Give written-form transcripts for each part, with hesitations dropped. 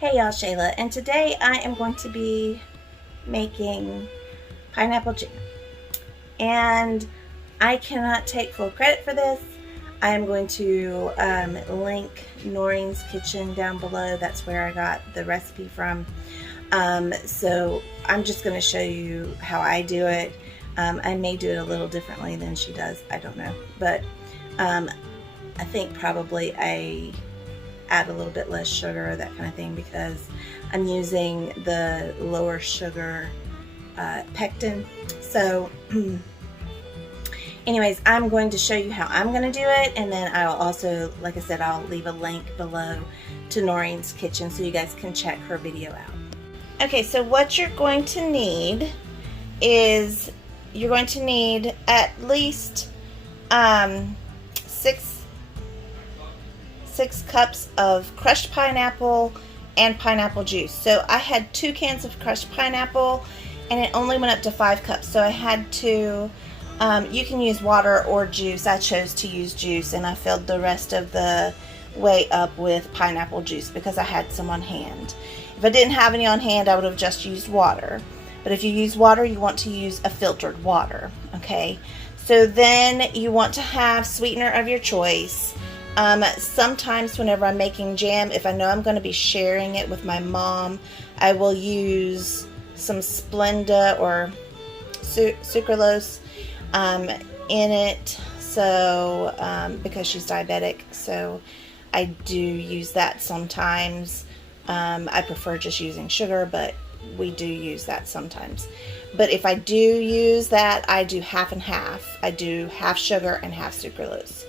Hey y'all, Shayla, and today I am going to be making pineapple jam. And I cannot take full credit for this. I am going to link Noreen's kitchen down below. That's where I got the recipe from. So I'm just going to show you how I do it. I may do it a little differently than she does. I don't know. But I think probably I add a little bit less sugar, that kind of thing, because I'm using the lower sugar pectin. So anyways, I'm going to show you how I'm going to do it, and then I'll also, like I said, I'll leave a link below to Noreen's kitchen so you guys can check her video out. Okay, so what you're going to need is you're going to need at least 6 cups of crushed pineapple and pineapple juice. So I had 2 cans of crushed pineapple and it only went up to 5 cups. So I had to, you can use water or juice. I chose to use juice, and I filled the rest of the way up with pineapple juice because I had some on hand. If I didn't have any on hand, I would have just used water. But if you use water, you want to use a filtered water, okay? So then you want to have sweetener of your choice. Sometimes whenever I'm making jam, if I know I'm going to be sharing it with my mom, I will use some Splenda or sucralose in it, so because she's diabetic, so I do use that sometimes. I prefer just using sugar, but we do use that sometimes. But if I do use that, I do half and half. I do half sugar and half sucralose.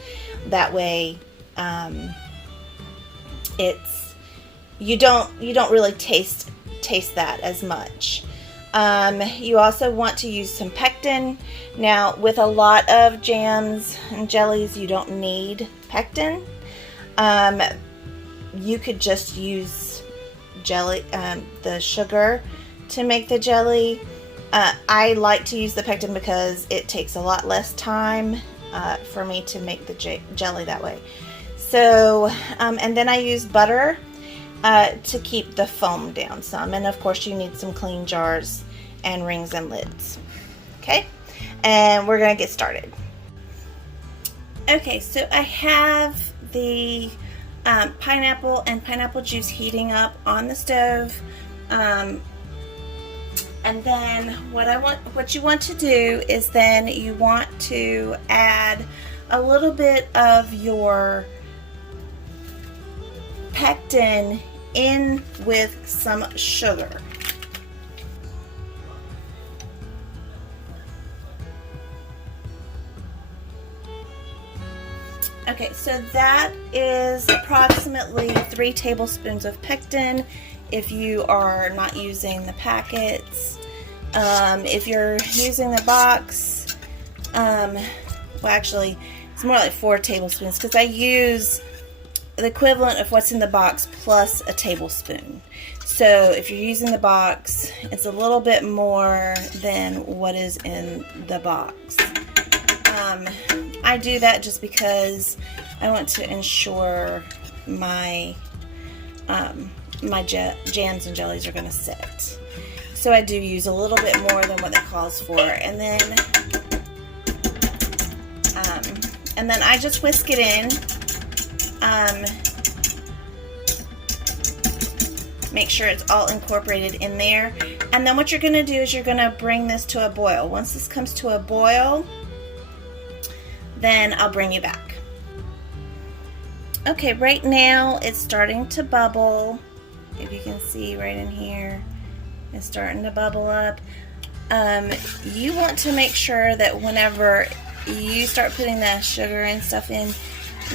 That way it's you don't really taste that as much. You also want to use some pectin. Now, with a lot of jams and jellies, you don't need pectin. You could just use jelly, the sugar to make the jelly. I like to use the pectin because it takes a lot less time for me to make the jelly that way. So, and then I use butter to keep the foam down some. And of course you need some clean jars and rings and lids. Okay, and we're gonna get started. Okay, so I have the pineapple and pineapple juice heating up on the stove. And then what you want to do is then you want to add a little bit of your pectin in with some sugar. Okay, so that is approximately 3 tablespoons of pectin if you are not using the packets. If you're using the box, well, actually it's more like 4 tablespoons because I use the equivalent of what's in the box plus a tablespoon. So if you're using the box, it's a little bit more than what is in the box. I do that just because I want to ensure my my jams and jellies are going to sit. So I do use a little bit more than what it calls for, and then I just whisk it in. Make sure it's all incorporated in there, and then what you're going to do is you're going to bring this to a boil. Once this comes to a boil, then I'll bring you back. Okay, right now it's starting to bubble. If you can see right in here, it's starting to bubble up. You want to make sure that whenever you start putting the sugar and stuff in,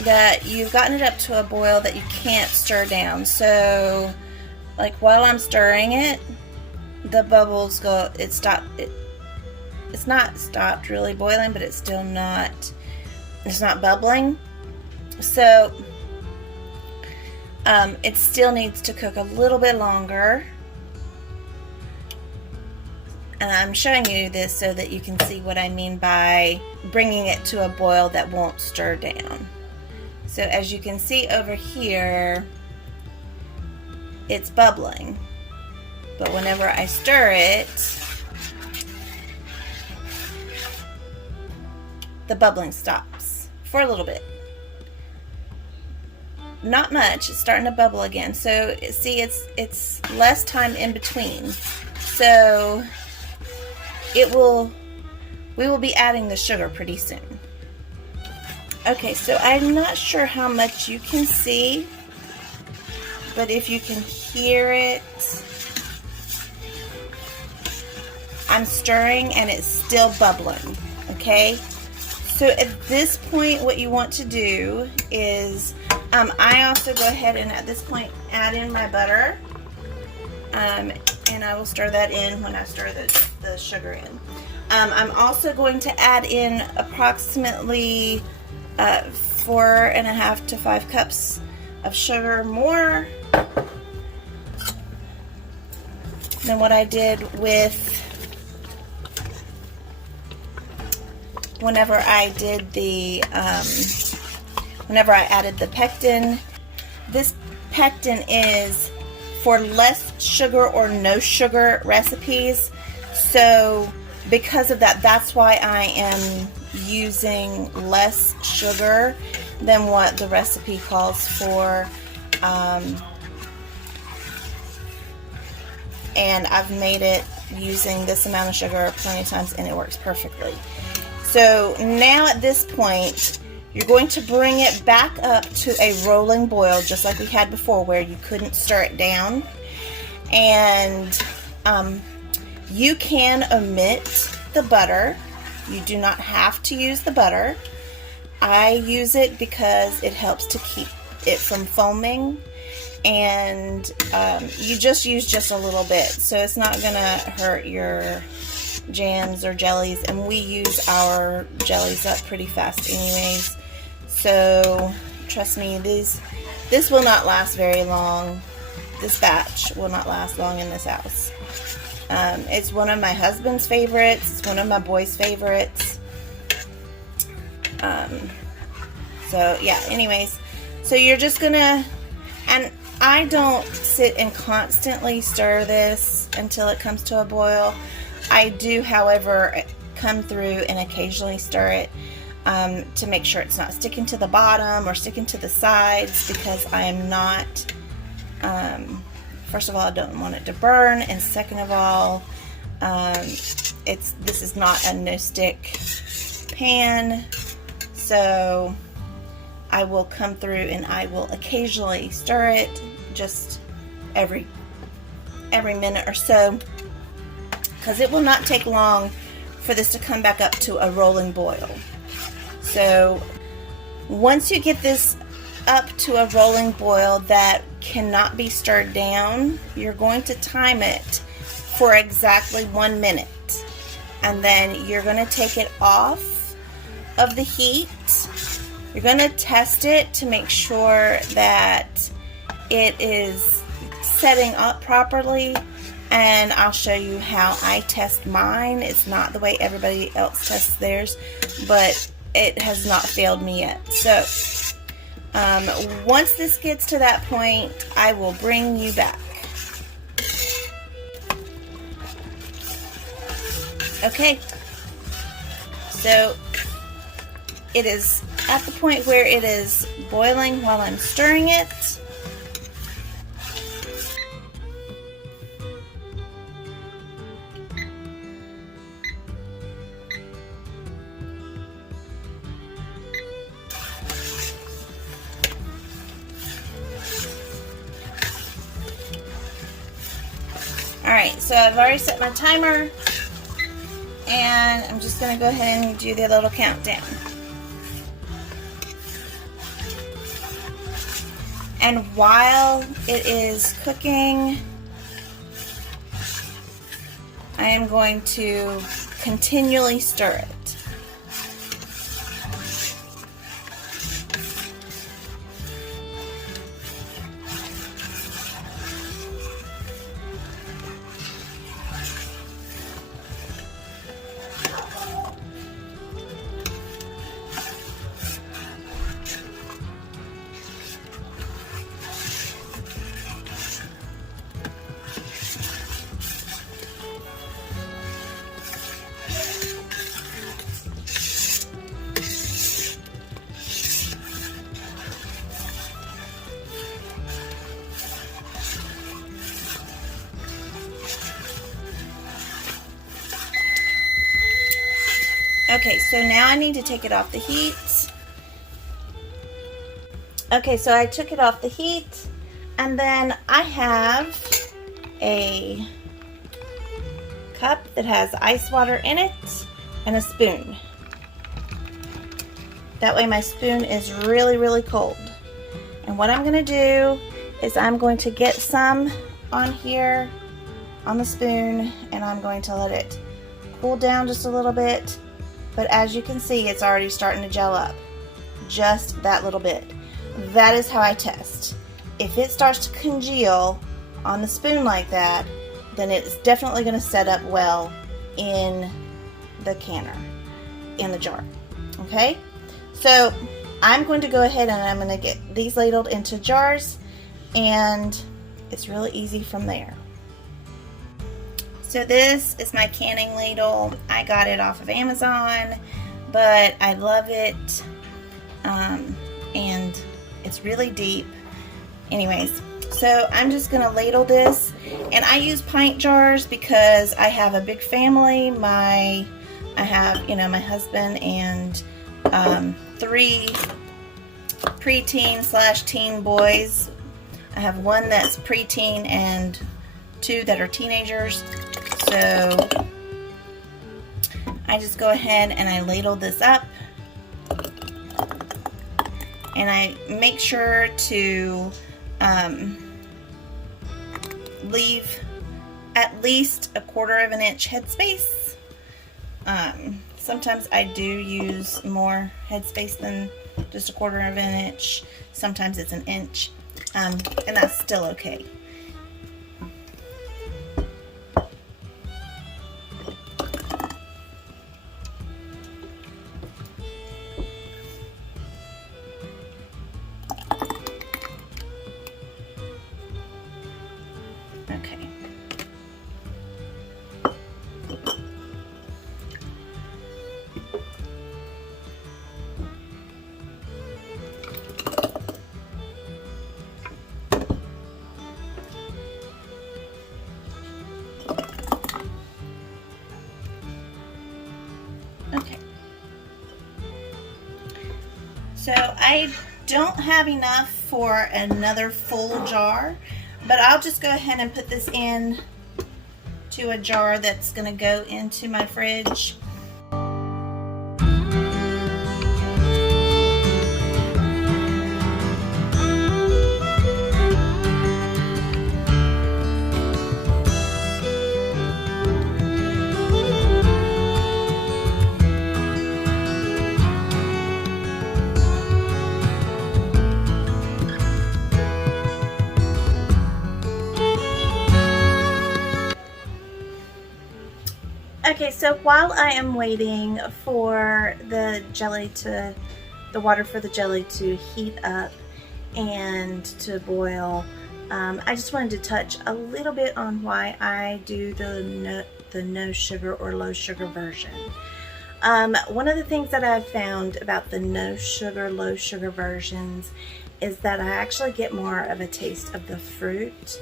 that you've gotten it up to a boil that you can't stir down. So like while I'm stirring it, the bubbles go, it's not stopped really boiling, but it's still not, it's not bubbling. So it still needs to cook a little bit longer. And I'm showing you this so that you can see what I mean by bringing it to a boil that won't stir down. So as you can see over here, it's bubbling. But whenever I stir it, the bubbling stops for a little bit. Not much, it's starting to bubble again. So see, it's less time in between. So we will be adding the sugar pretty soon. Okay, so I'm not sure how much you can see, but if you can hear it, I'm stirring and it's still bubbling, okay? So at this point, what you want to do is, I also go ahead and at this point add in my butter, and I will stir that in when I stir the sugar in. I'm also going to add in approximately 4.5 to 5 cups of sugar more than what I did with whenever I did the whenever I added the pectin. This pectin is for less sugar or no sugar recipes, so because of that, that's why I am using less sugar than what the recipe calls for, and I've made it using this amount of sugar plenty of times and it works perfectly. So now at this point, you're going to bring it back up to a rolling boil, just like we had before, where you couldn't stir it down. And you can omit the butter. You do not have to use the butter. I use it because it helps to keep it from foaming. And you just use just a little bit, so it's not going to hurt your jams or jellies, and we use our jellies up pretty fast anyways, so trust me, this will not last very long. This batch will not last long in this house. It's one of my husband's favorites, it's one of my boys' favorites. So yeah, anyways, so you're just gonna, and I don't sit and constantly stir this until it comes to a boil. I do, however, come through and occasionally stir it to make sure it's not sticking to the bottom or sticking to the sides, because I am not, first of all, I don't want it to burn, and second of all, this is not a no-stick pan, so I will come through and I will occasionally stir it, just every minute or so, because it will not take long for this to come back up to a rolling boil. So once you get this up to a rolling boil that cannot be stirred down, you're going to time it for exactly 1 minute, and then you're going to take it off of the heat. You're going to test it to make sure that it is setting up properly, and I'll show you how I test mine. It's not the way everybody else tests theirs, but it has not failed me yet. So once this gets to that point, I will bring you back. Okay, so it is at the point where it is boiling while I'm stirring it. Alright, so I've already set my timer, and I'm just going to go ahead and do the little countdown. And while it is cooking, I am going to continually stir it. Okay, so now I need to take it off the heat. Okay, so I took it off the heat, and then I have a cup that has ice water in it and a spoon. That way my spoon is really, really cold. And what I'm going to do is I'm going to get some on here on the spoon, and I'm going to let it cool down just a little bit. But as you can see, it's already starting to gel up. Just that little bit. That is how I test. If it starts to congeal on the spoon like that, then it's definitely going to set up well in the canner, in the jar. Okay? So I'm going to go ahead and I'm going to get these ladled into jars, and it's really easy from there. So this is my canning ladle. I got it off of Amazon, but I love it, and it's really deep. Anyways, so I'm just gonna ladle this, and I use pint jars because I have a big family. I have, my husband and 3 preteen / teen boys. I have 1 that's preteen and 2 that are teenagers. So I just go ahead and I ladle this up, and I make sure to leave at least a 1/4 of an inch headspace. Sometimes I do use more headspace than just a 1/4 of an inch. Sometimes it's an inch, and that's still okay. Okay. Okay. So I don't have enough for another full jar, but I'll just go ahead and put this in to a jar that's going to go into my fridge. Okay, so while I am waiting for the water for the jelly to heat up and to boil, I just wanted to touch a little bit on why I do the no sugar or low sugar version. One of the things that I've found about the no sugar, low sugar versions is that I actually get more of a taste of the fruit,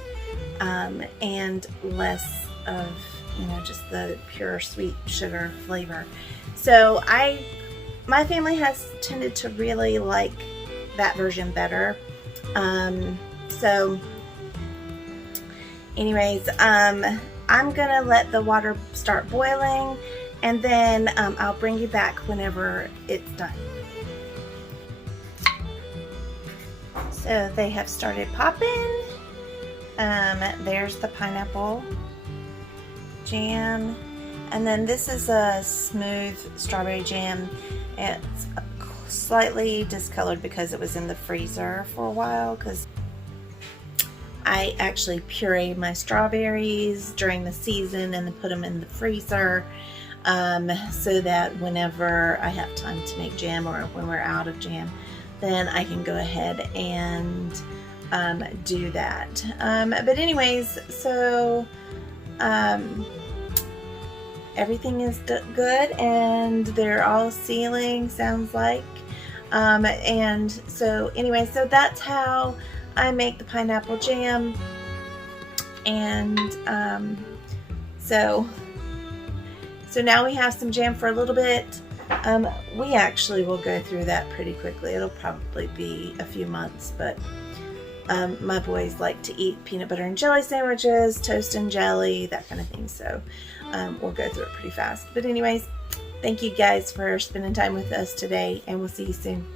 and less of just the pure sweet sugar flavor. So my family has tended to really like that version better. So anyways, I'm gonna let the water start boiling, and then I'll bring you back whenever it's done. So they have started popping. There's the pineapple jam, and then this is a smooth strawberry jam. It's slightly discolored because it was in the freezer for a while, because I actually pureed my strawberries during the season and then put them in the freezer, so that whenever I have time to make jam, or when we're out of jam, then I can go ahead and do that. But anyways, so everything is good, and they're all sealing, sounds like. And so anyway, so that's how I make the pineapple jam. And so now we have some jam for a little bit. We actually will go through that pretty quickly. It'll probably be a few months, but my boys like to eat peanut butter and jelly sandwiches, toast and jelly, that kind of thing. So we'll go through it pretty fast. But anyways, thank you guys for spending time with us today, and we'll see you soon.